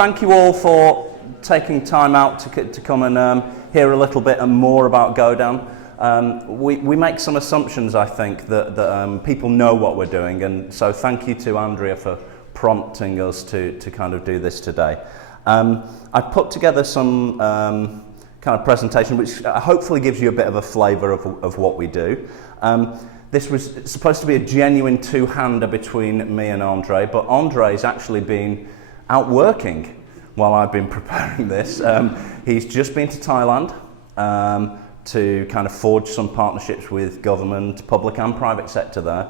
thank you all for taking time out to come and hear a little bit more about GODAN. We make some assumptions, I think, that people know what we're doing, and so thank you to Andrea for prompting us to kind of do this today. I put together some kind of presentation which hopefully gives you a bit of a flavour of what we do. This was supposed to be a genuine two-hander between me and Andre, but Andre's actually been out working while I've been preparing this. He's just been to Thailand to kind of forge some partnerships with government, public and private sector there,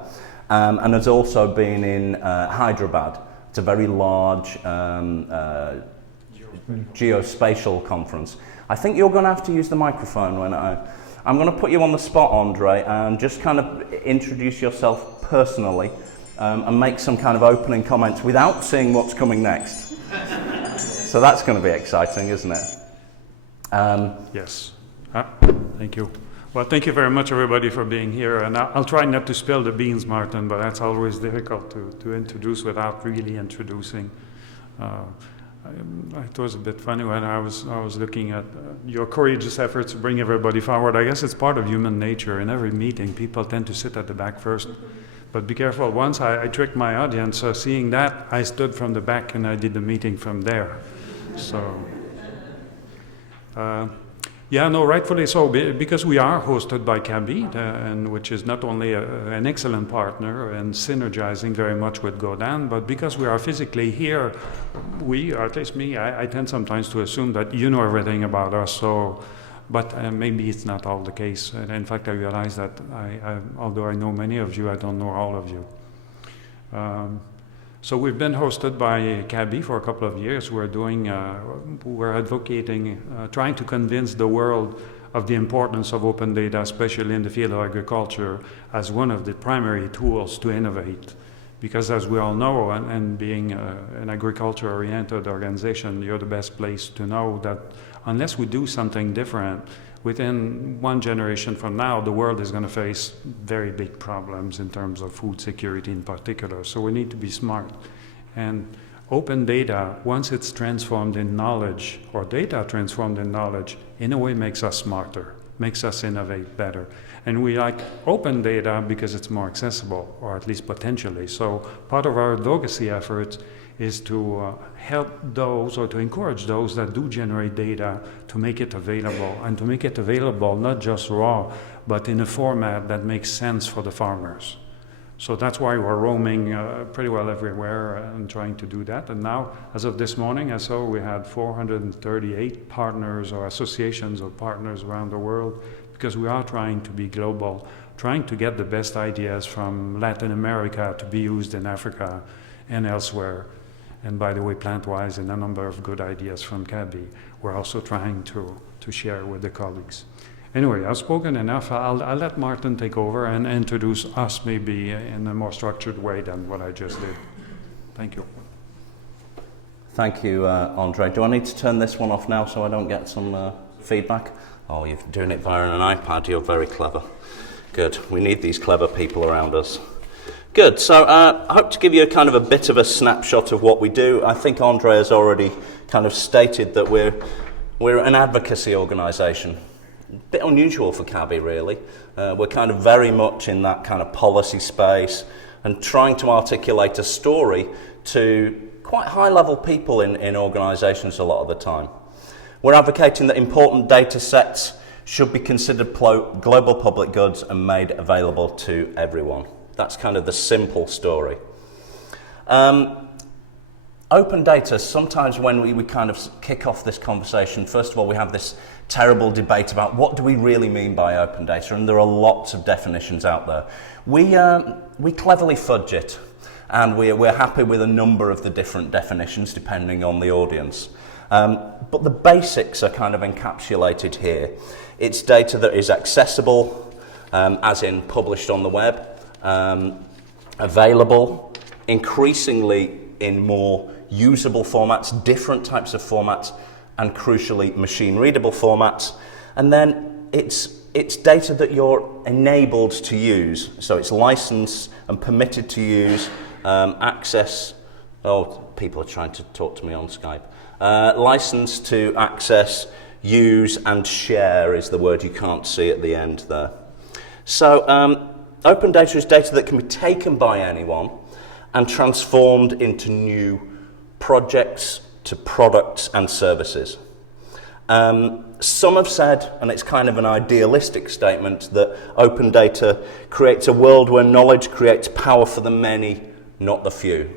and has also been in Hyderabad. It's a very large geospatial conference. I think you're going to have to use the microphone when I'm going to put you on the spot, Andre, and just kind of introduce yourself personally and make some kind of opening comments without seeing what's coming next. So that's going to be exciting, isn't it? Yes. Thank you. Well, thank you very much, everybody, for being here. And I'll try not to spill the beans, Martin, but that's always difficult to introduce without really introducing. It was a bit funny when I was looking at your courageous efforts to bring everybody forward. I guess it's part of human nature. In every meeting, people tend to sit at the back first. But be careful. Once I tricked my audience. Seeing that, I stood from the back and I did the meeting from there. So, yeah, no, rightfully so, because we are hosted by CABI, and which is not only an excellent partner and synergizing very much with GODAN, but because we are physically here, we, or at least me, I tend sometimes to assume that you know everything about us, so, but maybe it's not all the case. And in fact, I realize that although I know many of you, I don't know all of you. So we've been hosted by CABI for a couple of years. We're advocating, trying to convince the world of the importance of open data, especially in the field of agriculture, as one of the primary tools to innovate. Because as we all know, and being an agriculture-oriented organization, you're the best place to know that unless we do something different, within one generation from now, the world is going to face very big problems in terms of food security in particular. So we need to be smart. And open data, once it's transformed in knowledge, or data transformed in knowledge, in a way makes us smarter, makes us innovate better. And we like open data because it's more accessible, or at least potentially. So part of our advocacy efforts is to help those, or to encourage those that do generate data to make it available, and to make it available not just raw, but in a format that makes sense for the farmers. So that's why we're roaming pretty well everywhere and trying to do that. And now, as of this morning, I saw we had 438 partners or associations of partners around the world, because we are trying to be global, trying to get the best ideas from Latin America to be used in Africa and elsewhere. And by the way, plant-wise, and a number of good ideas from CABI, we're also trying to share with the colleagues. Anyway, I've spoken enough. I'll let Martin take over and introduce us maybe in a more structured way than what I just did. Thank you. Thank you, Andre. Do I need to turn this one off now so I don't get some feedback? Oh, you're doing it via an iPad. You're very clever. Good. We need these clever people around us. Good. So I hope to give you a kind of a bit of a snapshot of what we do. I think Andre has already kind of stated that we're an advocacy organisation. A bit unusual for CABI, really. We're kind of very much in that kind of policy space and trying to articulate a story to quite high-level people in organisations a lot of the time. We're advocating that important data sets should be considered global public goods and made available to everyone. That's kind of the simple story. Open data, sometimes when we kind of kick off this conversation, first of all, we have this terrible debate about what do we really mean by open data, and there are lots of definitions out there. We cleverly fudge it, and we're happy with a number of the different definitions depending on the audience. But the basics are kind of encapsulated here. It's data that is accessible, as in published on the web, available, increasingly in more usable formats, different types of formats, and crucially machine-readable formats. And then it's data that you're enabled to use, so it's licensed and permitted to use, people are trying to talk to me on Skype. License to access, use and share is the word you can't see at the end there. So open data is data that can be taken by anyone and transformed into new projects, to products and services. Some have said, and it's kind of an idealistic statement, that open data creates a world where knowledge creates power for the many, not the few.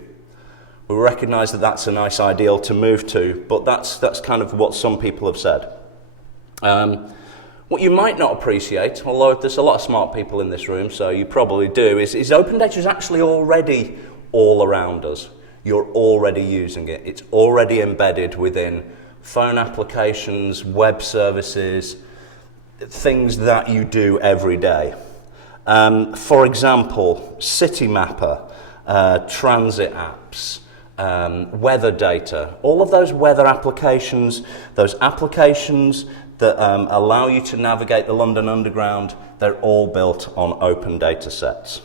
We recognise that that's a nice ideal to move to, but that's kind of what some people have said. What you might not appreciate, although there's a lot of smart people in this room, so you probably do, is open data is actually already all around us. You're already using it. It's already embedded within phone applications, web services, things that you do every day. For example, city mapper, transit apps, weather data, all of those weather applications, those applications that allow you to navigate the London Underground, they're all built on open data sets.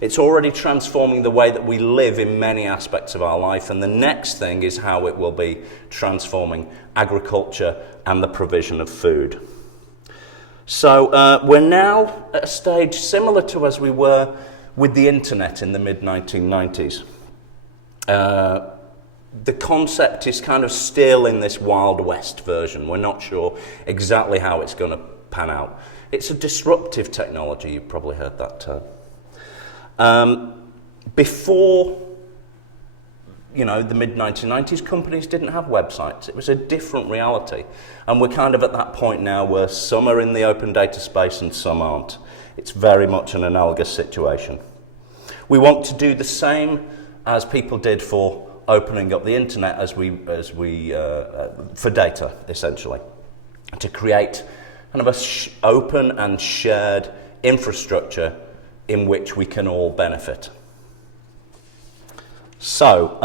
It's already transforming the way that we live in many aspects of our life, and the next thing is how it will be transforming agriculture and the provision of food. So we're now at a stage similar to as we were with the internet in the mid-1990s. The concept is kind of still in this Wild West version. We're not sure exactly how it's going to pan out. It's a disruptive technology, you've probably heard that term. Before, the mid-1990s, companies didn't have websites. It was a different reality. And we're kind of at that point now where some are in the open data space and some aren't. It's very much an analogous situation. We want to do the same as people did for opening up the internet as we for data, essentially, to create kind of a open and shared infrastructure in which we can all benefit. So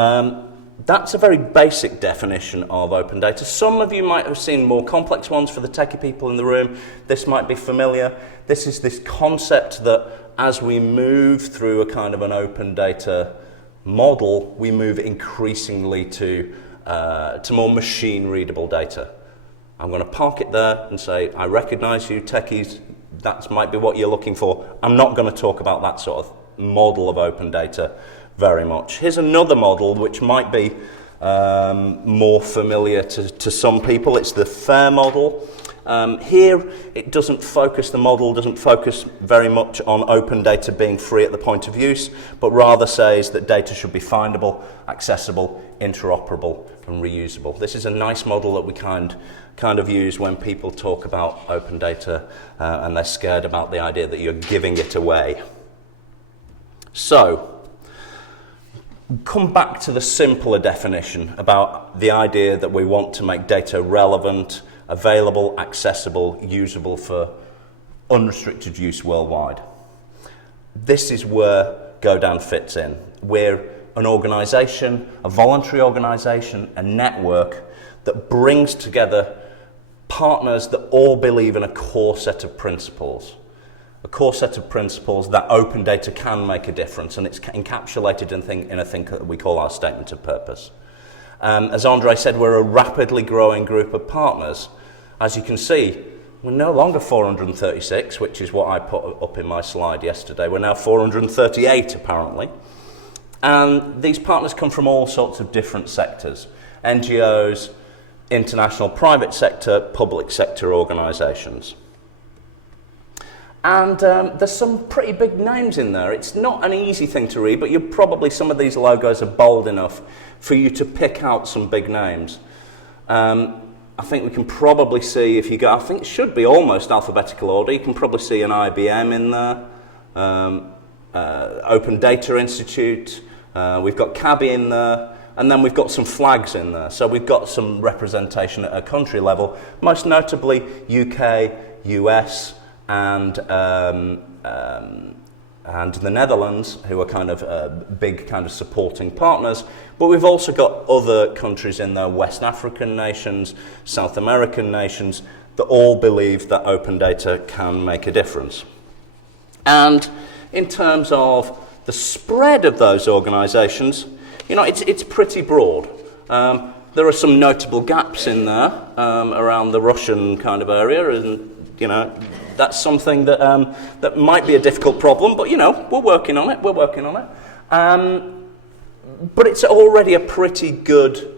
that's a very basic definition of open data. Some of you might have seen more complex ones. For the techie people in the room, this might be familiar. This is this concept that as we move through a kind of an open data model, we move increasingly to more machine-readable data. I'm going to park it there and say, I recognise you techies, that might be what you're looking for. I'm not going to talk about that sort of model of open data very much. Here's another model which might be more familiar to some people. It's the FAIR model. Here, it doesn't focus, the model doesn't focus very much on open data being free at the point of use, but rather says that data should be findable, accessible, interoperable, and reusable. This is a nice model that we kind of use when people talk about open data and they're scared about the idea that you're giving it away. So, come back to the simpler definition about the idea that we want to make data relevant, available, accessible, usable for unrestricted use worldwide. This is where GODAN fits in. We're an organisation, a voluntary organisation, a network that brings together partners that all believe in a core set of principles. A core set of principles that open data can make a difference, and it's encapsulated in a thing that we call our statement of purpose. As Andre said, we're a rapidly growing group of partners. As you can see, we're no longer 436, which is what I put up in my slide yesterday. We're now 438, apparently. And these partners come from all sorts of different sectors: NGOs, international private sector, public sector organisations. And there's some pretty big names in there. It's not an easy thing to read, but some of these logos are bold enough for you to pick out some big names. I think we can probably see, if you go, I think it should be almost alphabetical order. You can probably see an IBM in there, Open Data Institute, we've got CABI in there, and then we've got some flags in there. So we've got some representation at a country level, most notably UK, US, and the Netherlands, who are kind of big kind of supporting partners. But we've also got other countries in there, West African nations, South American nations, that all believe that open data can make a difference. And in terms of the spread of those organisations, it's pretty broad. There are some notable gaps in there around the Russian kind of area, and that's something that that might be a difficult problem. But we're working on it. But it's already a pretty good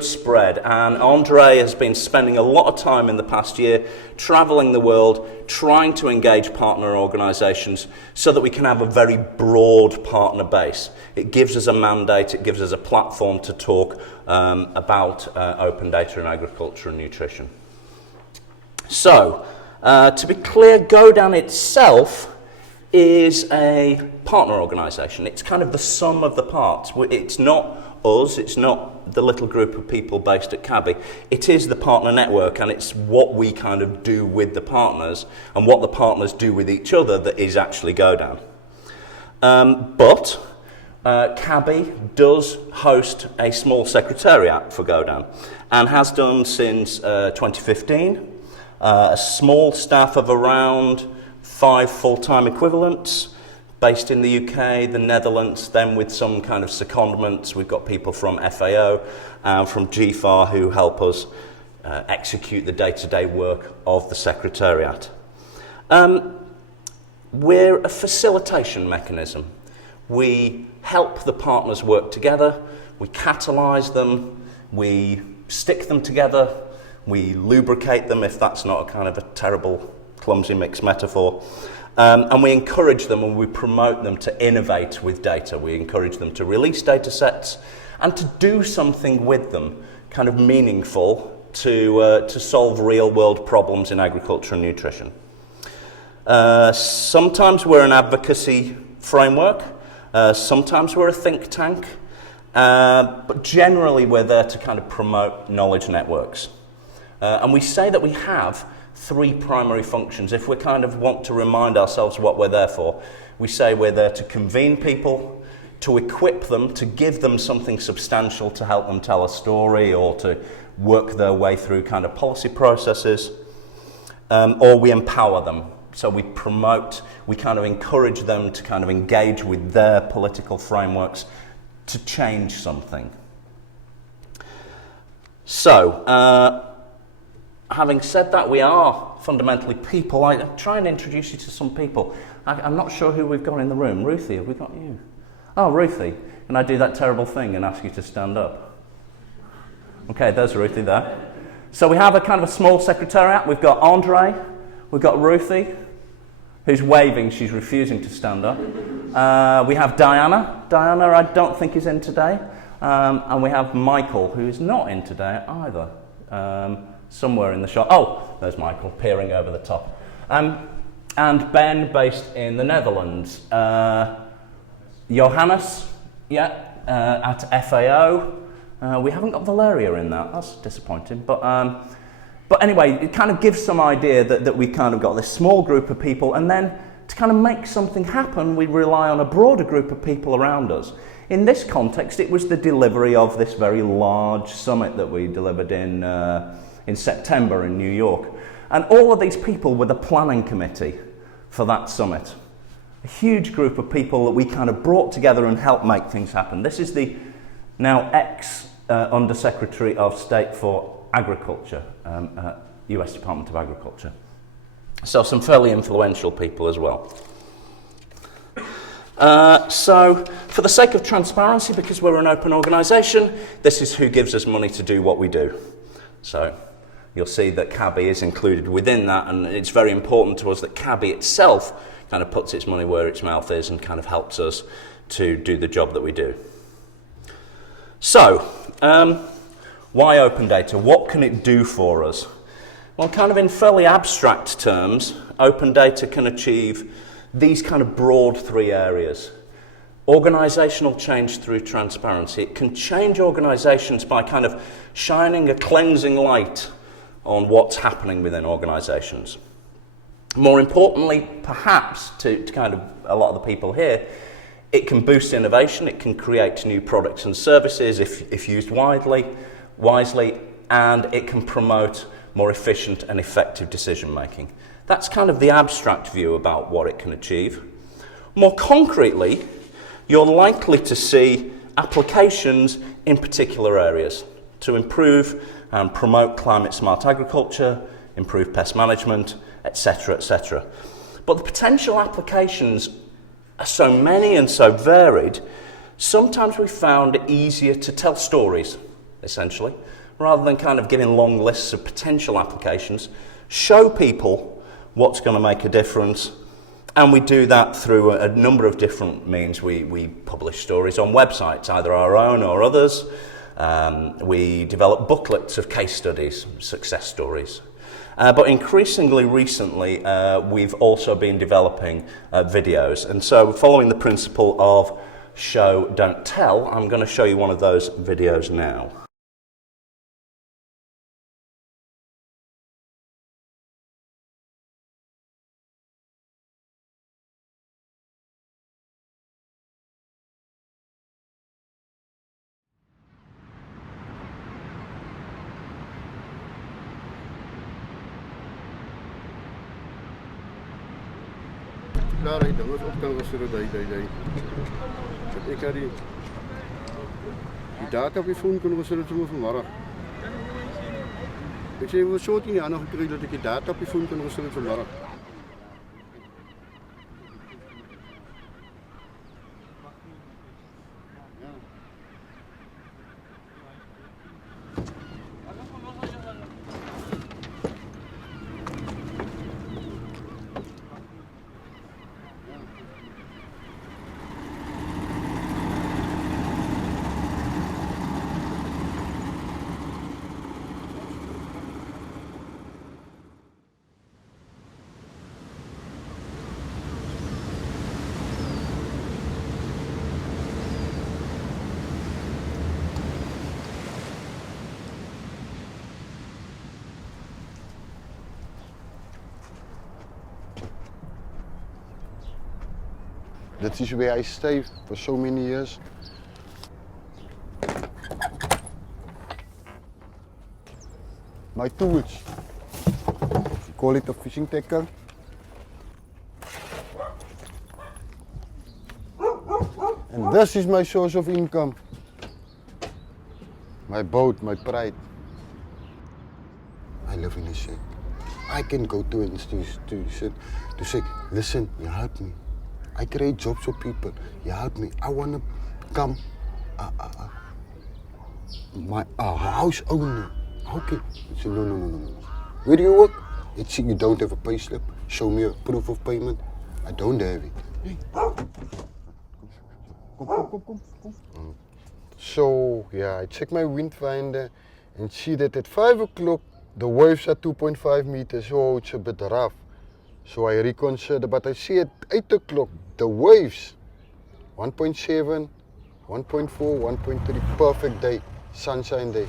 spread, and Andre has been spending a lot of time in the past year traveling the world, trying to engage partner organizations so that we can have a very broad partner base. It gives us a mandate, it gives us a platform to talk about open data in agriculture and nutrition. So, to be clear, GODAN itself is a partner organisation. It's kind of the sum of the parts. It's not us, it's not the little group of people based at CABI. It is the partner network, and it's what we kind of do with the partners and what the partners do with each other that is actually GODAN. But CABI does host a small secretariat for GODAN and has done since 2015. A small staff of around 5 full-time equivalents based in the UK, the Netherlands, then with some kind of secondments. We've got people from FAO and from GFAR who help us execute the day-to-day work of the Secretariat. We're a facilitation mechanism. We help the partners work together, we catalyse them, we stick them together, we lubricate them, if that's not a kind of a terrible, clumsy mixed metaphor. And we encourage them and we promote them to innovate with data. We encourage them to release data sets and to do something with them, kind of meaningful, to solve real-world problems in agriculture and nutrition. Sometimes we're an advocacy framework, sometimes we're a think tank, but generally we're there to kind of promote knowledge networks. And we say that we have 3 primary functions. If we kind of want to remind ourselves what we're there for, we say we're there to convene people, to equip them, to give them something substantial to help them tell a story or to work their way through kind of policy processes, or we empower them. So we promote, we kind of encourage them to kind of engage with their political frameworks to change something. So, having said that, we are fundamentally people. I try and introduce you to some people. I'm not sure who we've got in the room. Ruthie, have we got you? Oh, Ruthie, can I do that terrible thing and ask you to stand up? Okay, there's Ruthie there. So we have a kind of a small secretariat. We've got Andre, we've got Ruthie, who's waving, she's refusing to stand up. We have Diana. Diana, I don't think is in today. And we have Michael, who is not in today either. Somewhere in the shot. Oh, there's Michael peering over the top. And Ben, based in the Netherlands. Johannes, at FAO. We haven't got Valeria in that. That's disappointing. But anyway, it kind of gives some idea that we kind of got this small group of people, and then to kind of make something happen, we rely on a broader group of people around us. In this context, it was the delivery of this very large summit that we delivered in September in New York. And all of these people were the planning committee for that summit. A huge group of people that we kind of brought together and helped make things happen. This is the now ex-Undersecretary of State for Agriculture, US Department of Agriculture. So some fairly influential people as well. So for the sake of transparency, because we're an open organisation, this is who gives us money to do what we do. So you'll see that CABI is included within that, and it's very important to us that CABI itself kind of puts its money where its mouth is and kind of helps us to do the job that we do. So, why open data? What can it do for us? Well, kind of in fairly abstract terms, open data can achieve these kind of broad 3 areas. Organisational change through transparency. It can change organisations by kind of shining a cleansing light on what's happening within organisations. More importantly, perhaps, to kind of a lot of the people here, it can boost innovation, it can create new products and services if used wisely, and it can promote more efficient and effective decision making. That's kind of the abstract view about what it can achieve. More concretely, you're likely to see applications in particular areas to improve and promote climate smart agriculture, improve pest management, etc., etc. But the potential applications are so many and so varied, sometimes we found it easier to tell stories, essentially, rather than kind of giving long lists of potential applications, show people what's going to make a difference. And we do that through a number of different means. We publish stories on websites, either our own or others. We develop booklets of case studies, success stories. But increasingly recently, we've also been developing videos. And so following the principle of show, don't tell, I'm going to show you one of those videos now. Daar hy dinges op kan gesit hy. Dat ek het die data op die foon kon gesit het vanmiddag. Ek sê we short in die ander gekry dat ek die data op die foon kon gesit het vanmiddag. That is where I stayed for so many years. My tools, we call it a fishing tackle. And this is my source of income. My boat, my pride. I live in a shed. I can go to an institution to say, listen, you help me. I create jobs for people. You help me. I want to become a house owner. Okay. I said, no. Where do you work? It's you don't have a pay slip. Show me a proof of payment. I don't have it. Hey. Come. So, yeah, I check my wind finder and see that at 5 o'clock, the waves are 2.5 meters. So it's a bit rough. So I reconsider, but I see at 8 o'clock, the waves, 1.7, 1.4, 1.3, perfect day, sunshine day.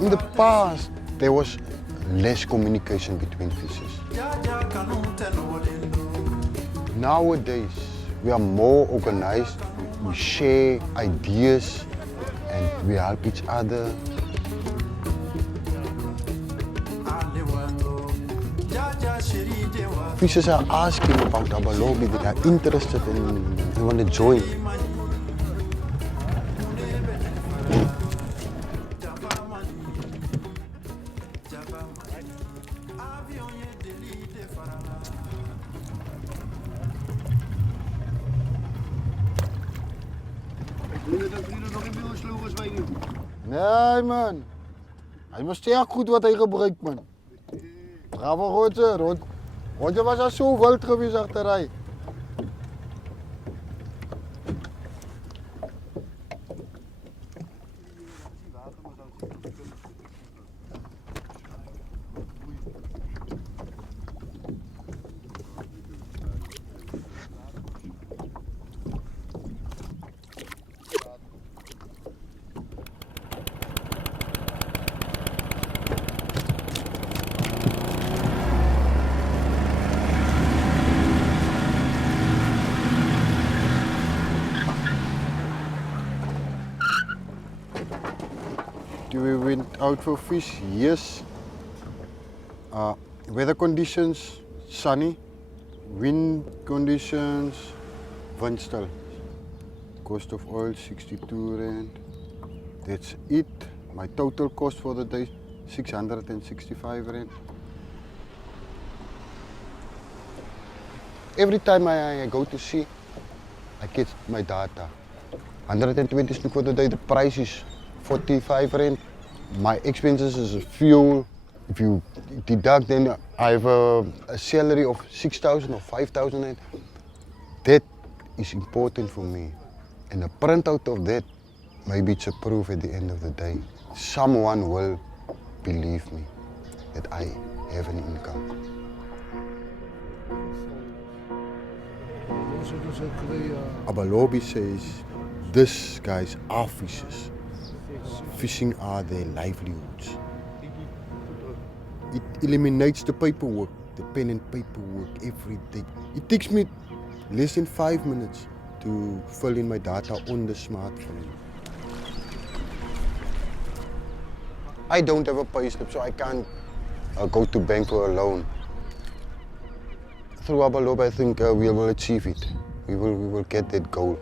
In the past, there was less communication between fishers. Nowadays, we are more organized, we share ideas and we help each other. Fishers are asking about Abalobi, they are interested and they want to join. Nee man, hij moet sterk goed wat hij gebruikt man. Bravo Roger, Want je was al zo wild geweest achteruit. We went out for fish, yes. Weather conditions, sunny. Wind conditions, windstill. Cost of oil, 62 rand. That's it. My total cost for the day, 665 rand. Every time I go to sea, I get my data. 120 stuk for the day, the price is 45 rand. My expenses is fuel. If you deduct, then I have a salary of 6,000 or 5,000 rand. That is important for me. And a printout of that, maybe it's a proof at the end of the day. Someone will believe me that I have an income. Abalobi says, these guys are fishers. Fishing are their livelihoods. It eliminates the paperwork, the pen and paperwork every day. It takes me less than 5 minutes to fill in my data on the smartphone. I don't have a payslip, so I can't go to bank for a loan. Through Abalobi, I think we will achieve it. We will get that goal.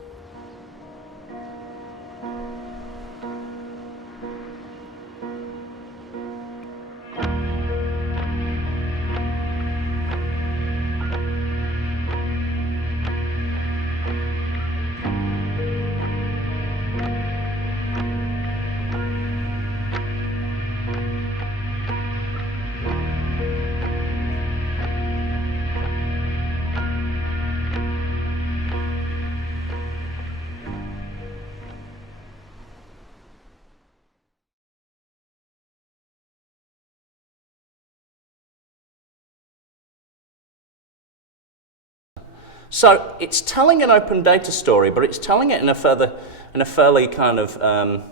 So it's telling an open data story, but it's telling it in a fairly kind of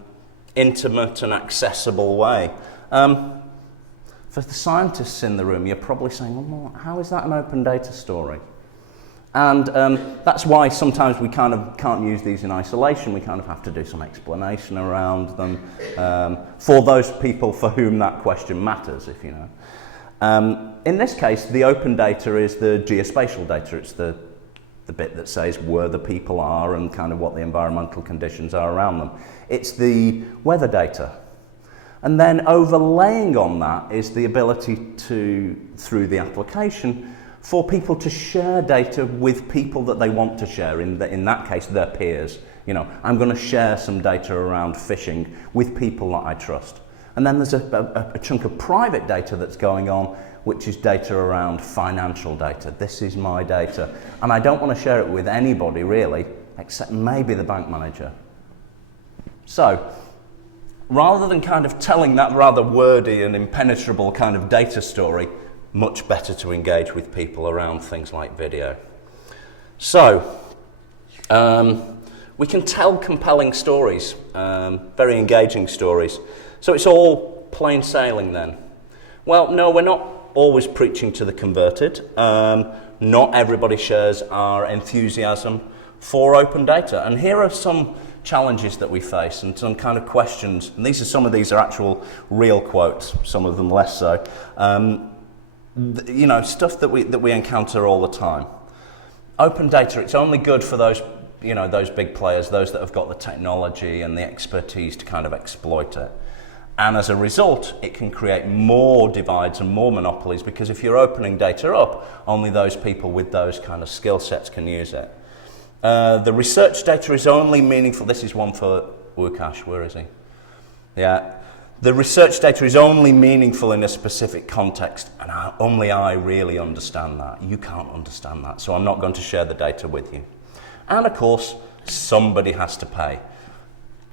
intimate and accessible way. For the scientists in the room, you're probably saying, well, how is that an open data story? And that's why sometimes we kind of can't use these in isolation. We kind of have to do some explanation around them for those people for whom that question matters, if you know. In this case, the open data is the geospatial data. It's the bit that says where the people are and kind of what the environmental conditions are around them. It's the weather data. And then overlaying on that is the ability to, through the application, for people to share data with people that they want to share, in that case, their peers. You know, I'm going to share some data around fishing with people that I trust. And then there's a chunk of private data that's going on, which is data around financial data. This is my data. And I don't want to share it with anybody, really, except maybe the bank manager. So, rather than kind of telling that rather wordy and impenetrable kind of data story, much better to engage with people around things like video. So, we can tell compelling stories, very engaging stories. So it's all plain sailing then? Well, no, we're not always preaching to the converted. Not everybody shares our enthusiasm for open data. And here are some challenges that we face and some kind of questions. And some of these are actual real quotes, some of them less so. You know, stuff that we encounter all the time. Open data, it's only good for those, you know, those big players, those that have got the technology and the expertise to kind of exploit it. And as a result, it can create more divides and more monopolies, because if you're opening data up, only those people with those kind of skill sets can use it. The research data is only meaningful. This is one for Wukash, where is he? Yeah. The research data is only meaningful in a specific context, and only I really understand that. You can't understand that, so I'm not going to share the data with you. And of course, somebody has to pay.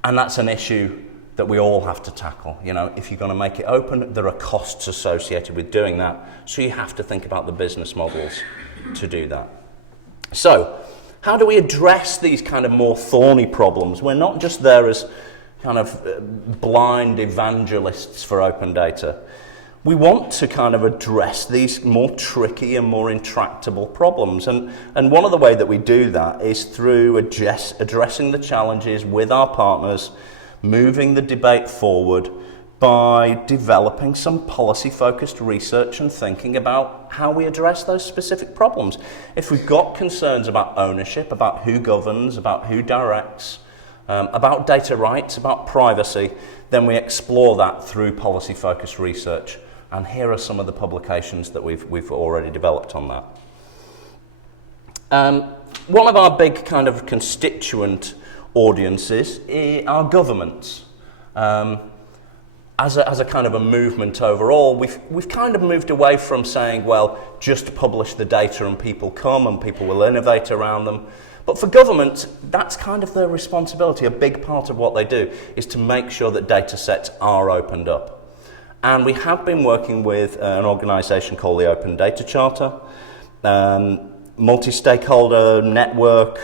And that's an issue that we all have to tackle. You know, if you're going to make it open, there are costs associated with doing that, so you have to think about the business models to do that. So, how do we address these kind of more thorny problems? We're not just there as kind of blind evangelists for open data. We want to kind of address these more tricky and more intractable problems. And one of the ways that we do that is through addressing the challenges with our partners, moving the debate forward by developing some policy-focused research and thinking about how we address those specific problems. If we've got concerns about ownership, about who governs, about who directs, about data rights, about privacy, then we explore that through policy-focused research. And here are some of the publications that we've already developed on that. One of our big kind of constituent audiences are governments. As a kind of a movement overall, we've kind of moved away from saying, well, just publish the data and people come and people will innovate around them. But for governments, that's kind of their responsibility. A big part of what they do is to make sure that data sets are opened up. And we have been working with an organisation called the Open Data Charter. Multi-stakeholder network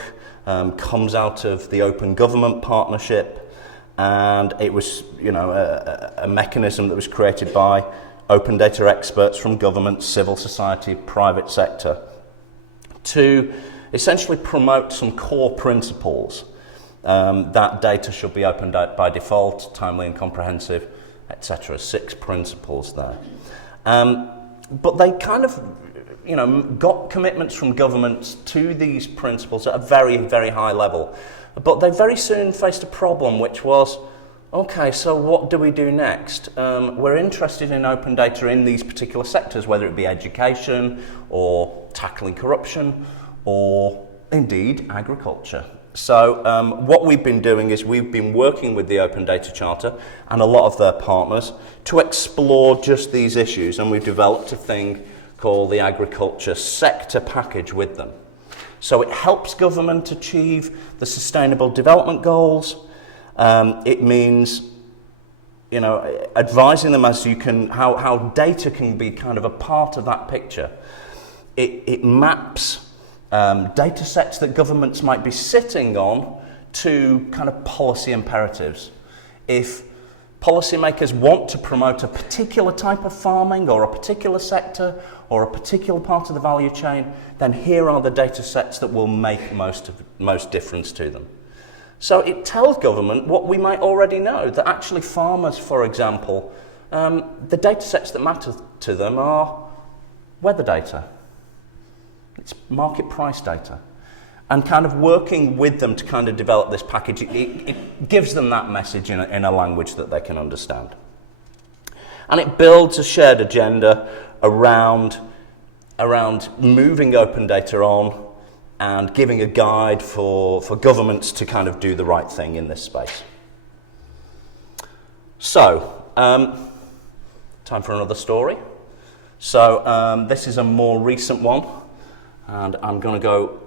comes out of the Open Government Partnership, and it was, you know, a mechanism that was created by open data experts from government, civil society, private sector, to essentially promote some core principles that data should be opened out by default, timely and comprehensive, etc. 6 principles there. But they kind of, you know, got commitments from governments to these principles at a very, very high level. But they very soon faced a problem, which was, okay, so what do we do next? We're interested in open data in these particular sectors, whether it be education or tackling corruption or indeed agriculture. So what we've been doing is we've been working with the Open Data Charter and a lot of their partners to explore just these issues, and we've developed a thing called the Agriculture Sector Package with them. So it helps government achieve the Sustainable Development Goals. It means, you know, advising them as you can, how data can be kind of a part of that picture. It maps data sets that governments might be sitting on to kind of policy imperatives. If policymakers want to promote a particular type of farming or a particular sector or a particular part of the value chain, then here are the data sets that will make most difference to them. So it tells government what we might already know, that actually farmers, for example, the data sets that matter to them are weather data. It's market price data. And kind of working with them to kind of develop this package, it gives them that message in a language that they can understand. And it builds a shared agenda around moving open data on and giving a guide for governments to kind of do the right thing in this space. So, time for another story. So this is a more recent one, and I'm going to go.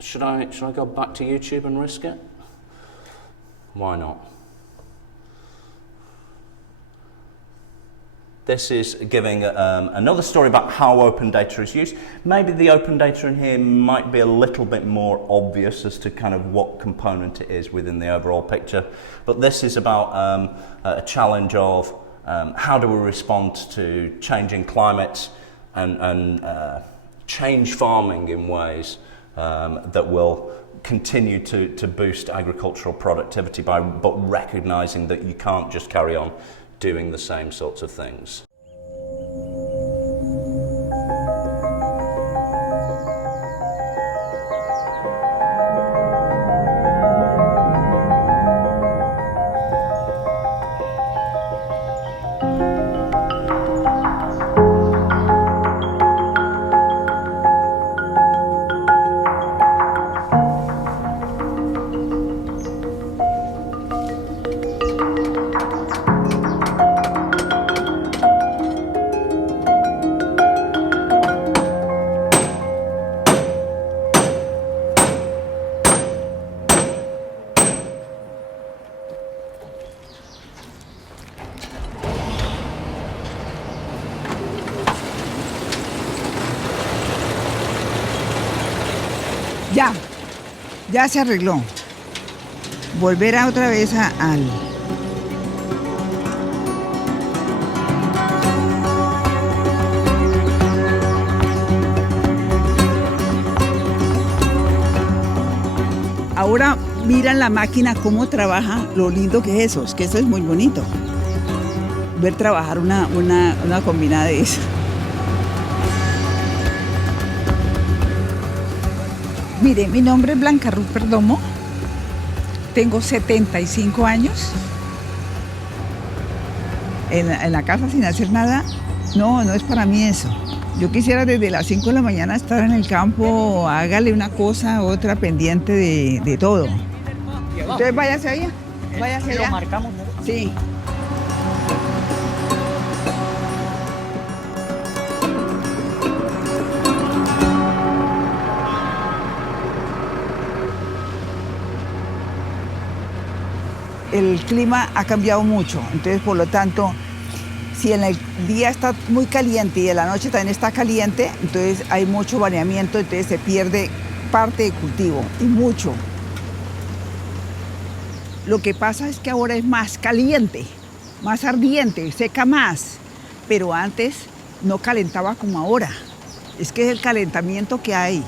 Should I go back to YouTube and risk it? Why not? This is giving another story about how open data is used. Maybe the open data in here might be a little bit more obvious as to kind of what component it is within the overall picture. But this is about a challenge of how do we respond to changing climates and change farming in ways that will continue to boost agricultural productivity but recognizing that you can't just carry on doing the same sorts of things. Ya se arregló. Volver a otra vez al... Ahora miran la máquina cómo trabaja, lo lindo que es eso, es que eso es muy bonito. Ver trabajar una combinada de eso. Mire, mi nombre es Blanca Ruth Perdomo, tengo 75 años. En la casa sin hacer nada, no es para mí eso. Yo quisiera desde las 5 de la mañana estar en el campo, hágale una cosa, otra, pendiente de todo. Entonces váyase allá, váyase allá. Lo marcamos, ¿no? Sí. El clima ha cambiado mucho, entonces por lo tanto, si en el día está muy caliente y en la noche también está caliente, entonces hay mucho variamiento, entonces se pierde parte de cultivo, y mucho. Lo que pasa es que ahora es más caliente, más ardiente, seca más, pero antes no calentaba como ahora. Es que es el calentamiento que hay.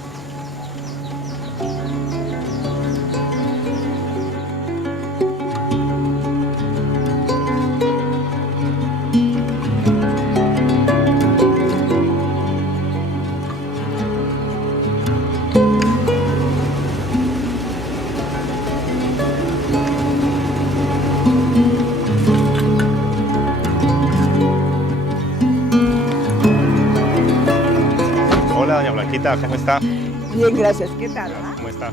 Hola, doña Blanquita, ¿cómo está? Bien, gracias. ¿Qué tal? ¿Cómo está?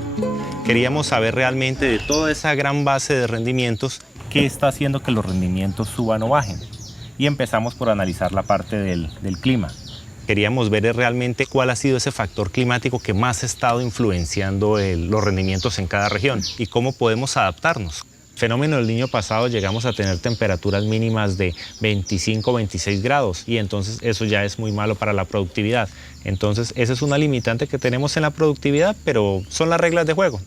Queríamos saber realmente de toda esa gran base de rendimientos, qué está haciendo que los rendimientos suban o bajen. Y empezamos por analizar la parte del clima. Queríamos ver realmente cuál ha sido ese factor climático que más ha estado influenciando los rendimientos en cada región y cómo podemos adaptarnos. Fenómeno del Niño pasado llegamos a tener temperaturas mínimas de 25, 26 grados y entonces eso ya es muy malo para la productividad. Entonces esa es una limitante que tenemos en la productividad, pero son las reglas de juego.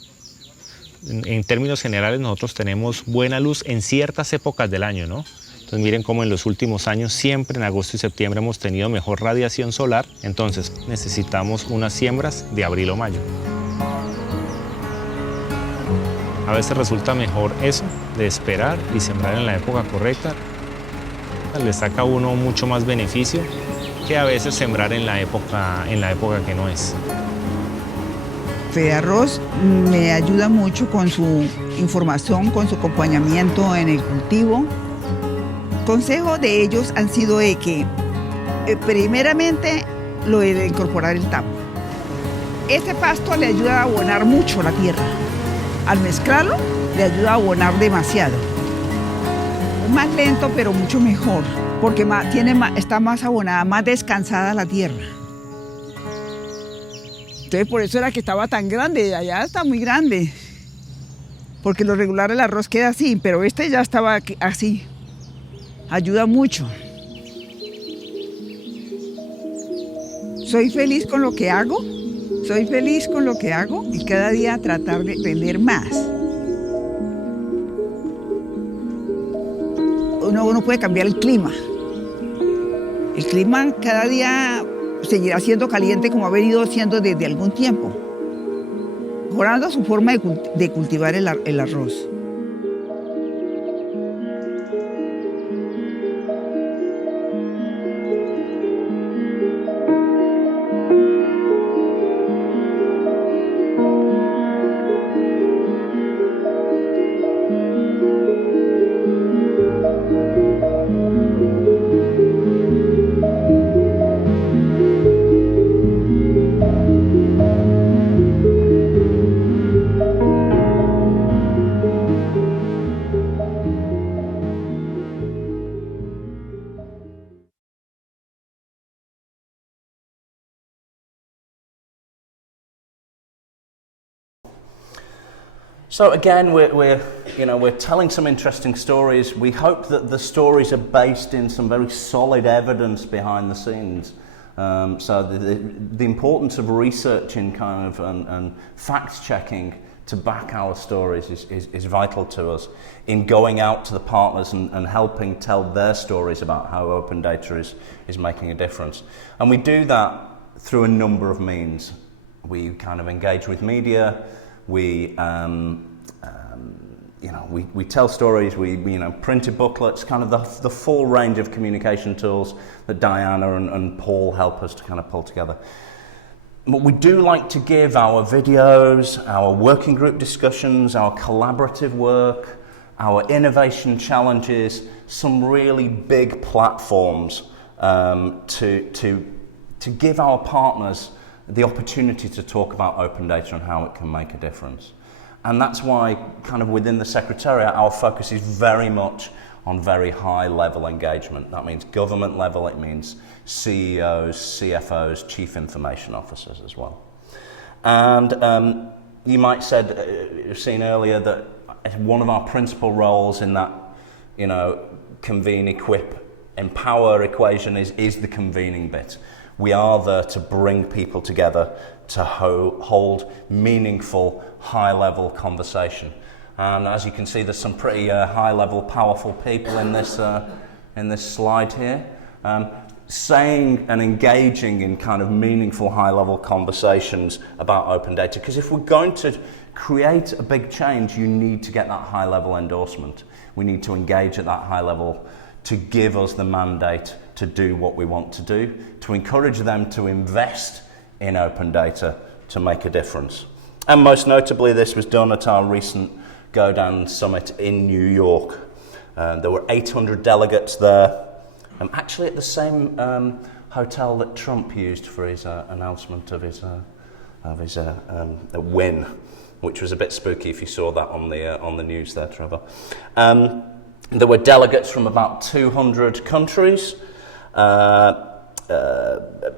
En términos generales nosotros tenemos buena luz en ciertas épocas del año, ¿no? Entonces miren cómo en los últimos años siempre en agosto y septiembre hemos tenido mejor radiación solar, entonces necesitamos unas siembras de abril o mayo. A veces resulta mejor eso, de esperar y sembrar en la época correcta. Le saca a uno mucho más beneficio que a veces sembrar en la época que no es. Fedearroz me ayuda mucho con su información, con su acompañamiento en el cultivo. Consejos de ellos han sido de que, primeramente, lo de incorporar el tapo. Este pasto le ayuda a abonar mucho la tierra. Al mezclarlo, le ayuda a abonar demasiado. Es más lento, pero mucho mejor, porque está más abonada, más descansada la tierra. Entonces, por eso era que estaba tan grande, allá está muy grande. Porque lo regular el arroz queda así, pero este ya estaba así. Ayuda mucho. Soy feliz con lo que hago. Soy feliz con lo que hago y cada día tratar de aprender más. Uno puede cambiar el clima. El clima cada día seguirá siendo caliente como ha venido siendo desde algún tiempo, mejorando su forma de cultivar el arroz. So again, we're telling some interesting stories. We hope that the stories are based in some very solid evidence behind the scenes. So the importance of researching and fact checking to back our stories is vital to us in going out to the partners and helping tell their stories about how open data is making a difference. And we do that through a number of means. We kind of engage with media, we tell stories, we printed booklets, kind of the full range of communication tools that Diana and Paul help us to kind of pull together. But we do like to give our videos, our working group discussions, our collaborative work, our innovation challenges, some really big platforms to give our partners the opportunity to talk about open data and how it can make a difference. And that's why kind of within the Secretariat our focus is very much on very high level engagement. That means government level, it means CEOs, CFOs, Chief Information Officers as well. And you might have seen earlier that one of our principal roles in that, convene, equip, empower equation is the convening bit. We are there to bring people together to hold meaningful, high-level conversation. And as you can see, there's some pretty high-level, powerful people in this slide here. Saying and engaging in kind of meaningful, high-level conversations about open data. Because if we're going to create a big change, you need to get that high-level endorsement. We need to engage at that high level to give us the mandate to do what we want to do, to encourage them to invest in open data to make a difference. And most notably, this was done at our recent GODAN summit in New York. There were 800 delegates there, actually at the same hotel that Trump used for his announcement of his win, which was a bit spooky if you saw that on the news there, Trevor. There were delegates from about 200 countries.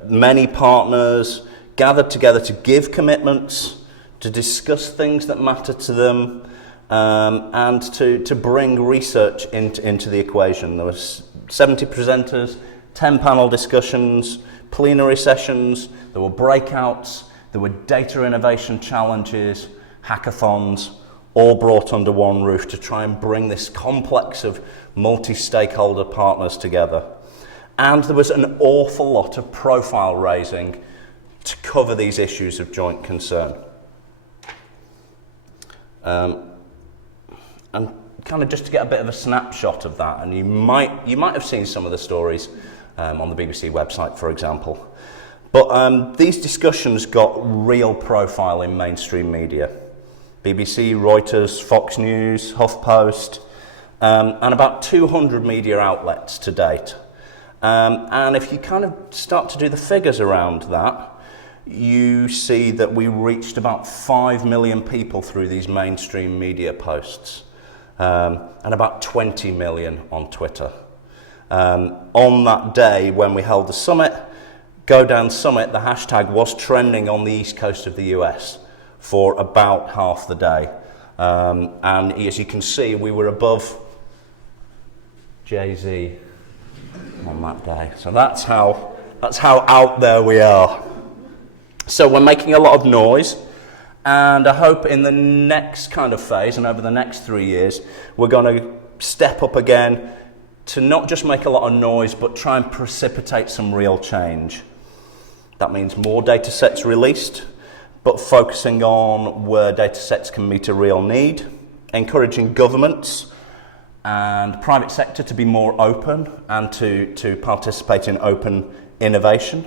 Many partners gathered together to give commitments, to discuss things that matter to them, and to bring research into the equation. There were 70 presenters, 10 panel discussions, plenary sessions, there were breakouts, there were data innovation challenges, hackathons, all brought under one roof to try and bring this complex of multi-stakeholder partners together. And there was an awful lot of profile raising to cover these issues of joint concern. And kind of just to get a bit of a snapshot of that, and you might have seen some of the stories on the BBC website, for example. But these discussions got real profile in mainstream media. BBC, Reuters, Fox News, HuffPost, and about 200 media outlets to date. And if you kind of start to do the figures around that, you see that we reached about 5 million people through these mainstream media posts, and about 20 million on Twitter. On that day when we held the summit, GODAN Summit, the hashtag was trending on the east coast of the US for about half the day. And as you can see, we were above Jay-Z on that day. So that's how out there we are. So we're making a lot of noise, and I hope in the next kind of phase and over the next 3 years, we're going to step up again to not just make a lot of noise, but try and precipitate some real change. That means more data sets released, but focusing on where data sets can meet a real need, encouraging governments and private sector to be more open and to participate in open innovation.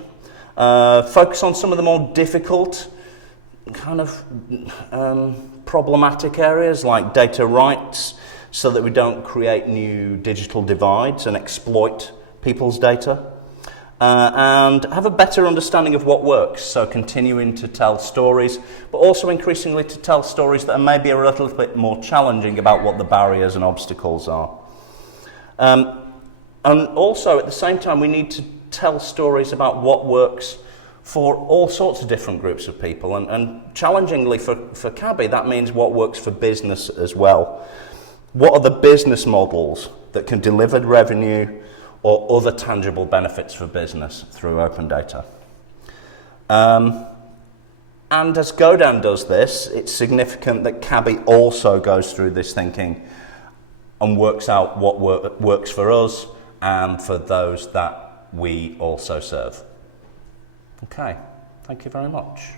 Focus on some of the more difficult kind of problematic areas like data rights, so that we don't create new digital divides and exploit people's data. And have a better understanding of what works, so continuing to tell stories, but also increasingly to tell stories that are maybe a little bit more challenging about what the barriers and obstacles are. And also at the same time, we need to tell stories about what works for all sorts of different groups of people, and challengingly for CABI, that means what works for business as well. What are the business models that can deliver revenue or other tangible benefits for business through open data? And as GODAN does this, it's significant that CABI also goes through this thinking and works out what works for us and for those that we also serve. Okay, thank you very much.